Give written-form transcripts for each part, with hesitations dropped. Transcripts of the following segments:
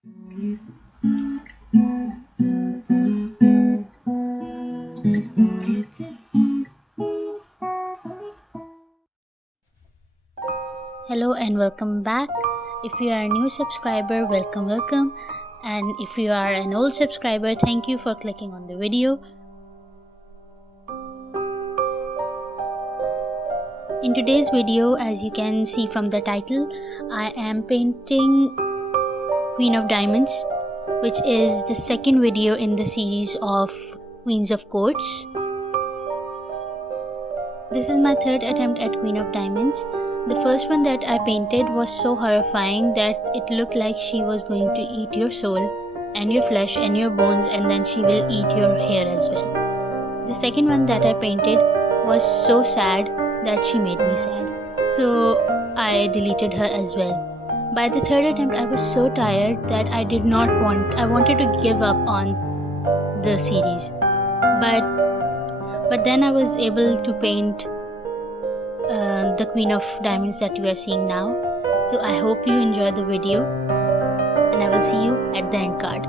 Hello and welcome back. If you are a new subscriber, welcome. And if you are an old subscriber, thank you for clicking on the video. In today's video, as you can see from the title, I am painting Queen of Diamonds, which is the second video in the series of Queens of Courts. This is my third attempt at Queen of Diamonds. The first one that I painted was so horrifying that it looked like she was going to eat your soul and your flesh and your bones, and then she will eat your hair as well. The second one that I painted was so sad that she made me sad. So I deleted her as well. By the third attempt, I was so tired that I wanted to give up on the series. But then I was able to paint the Queen of Diamonds that we are seeing now. So I hope you enjoy the video, and I will see you at the end card.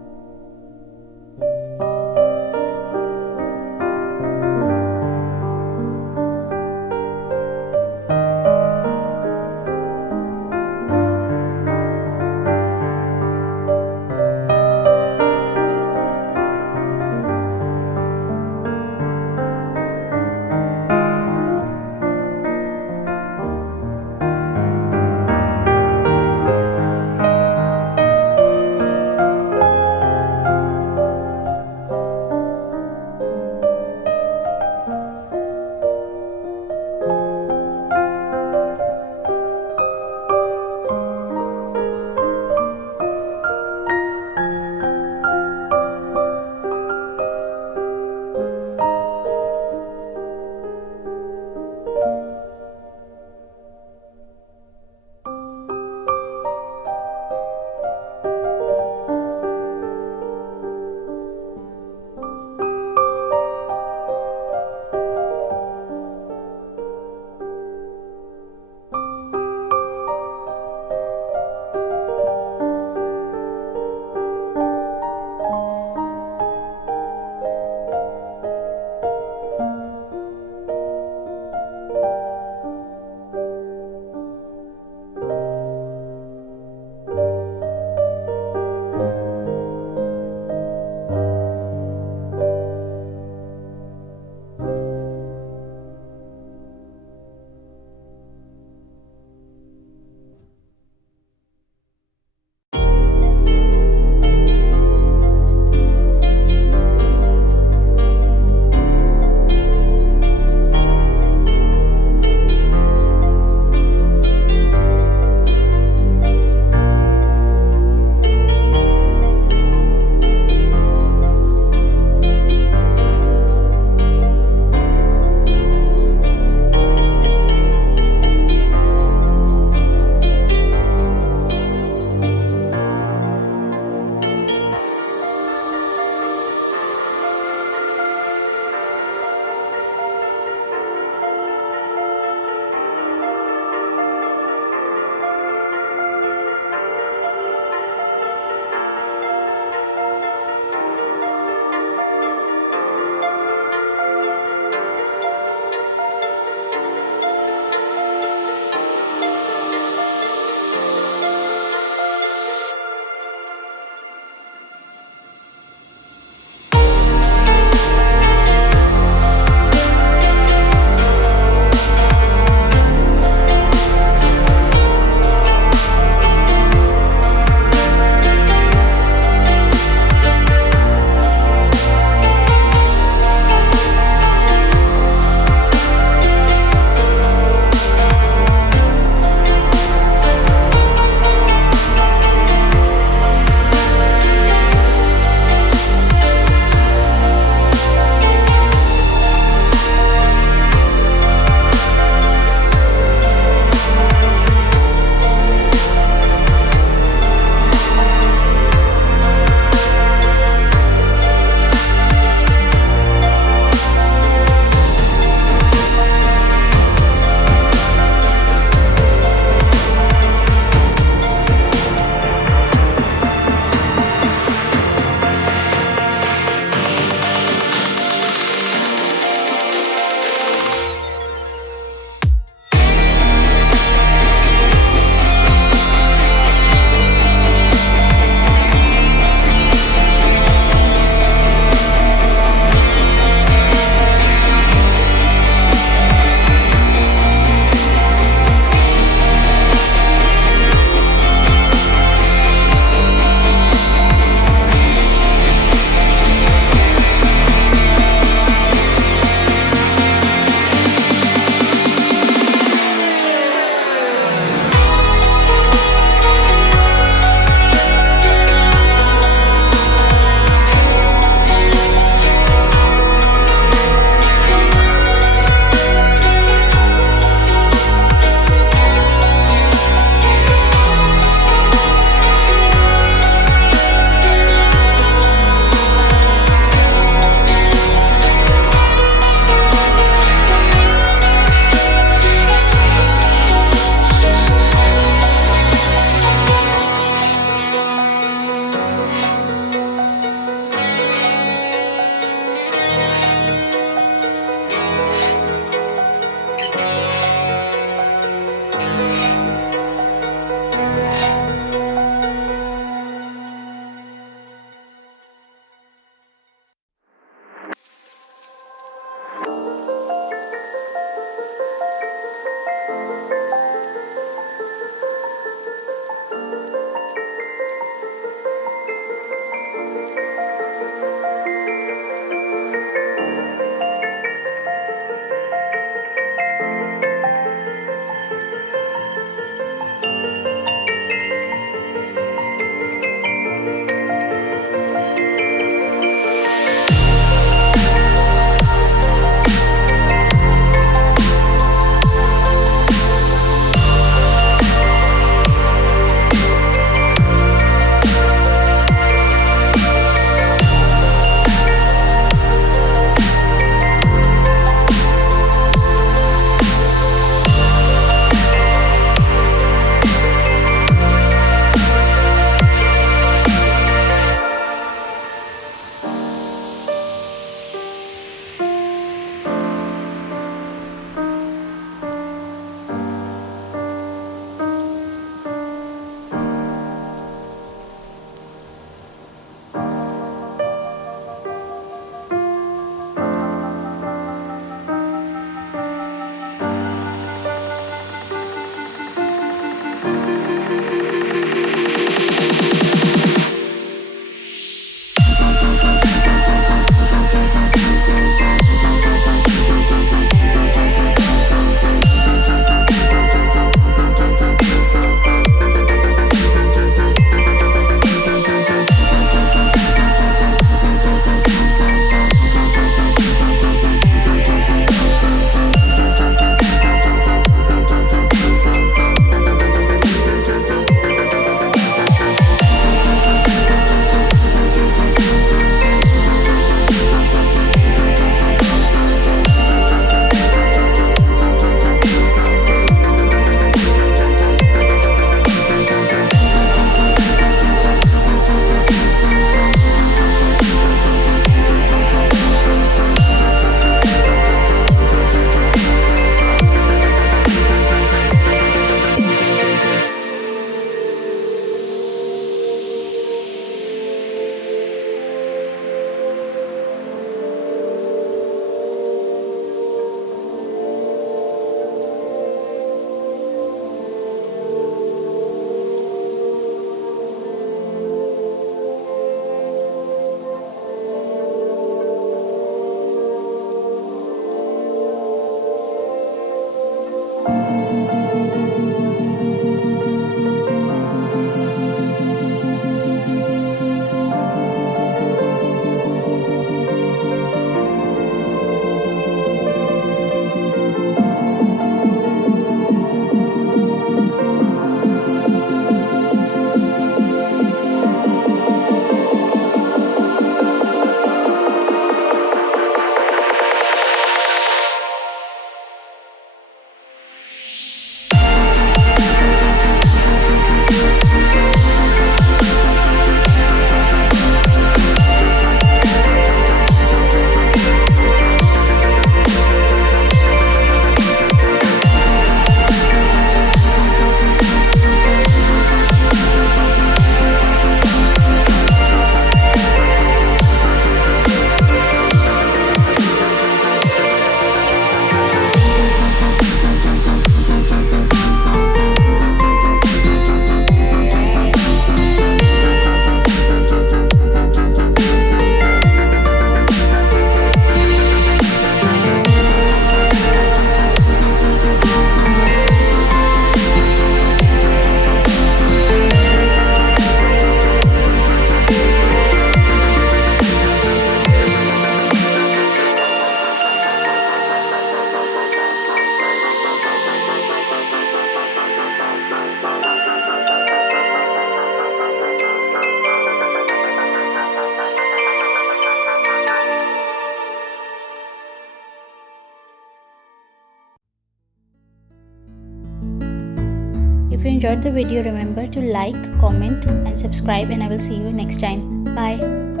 enjoyed the video, remember to like, comment and subscribe, and I will see you next time. Bye.